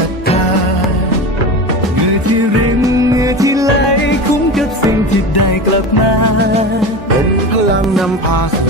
ั ไ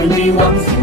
only once.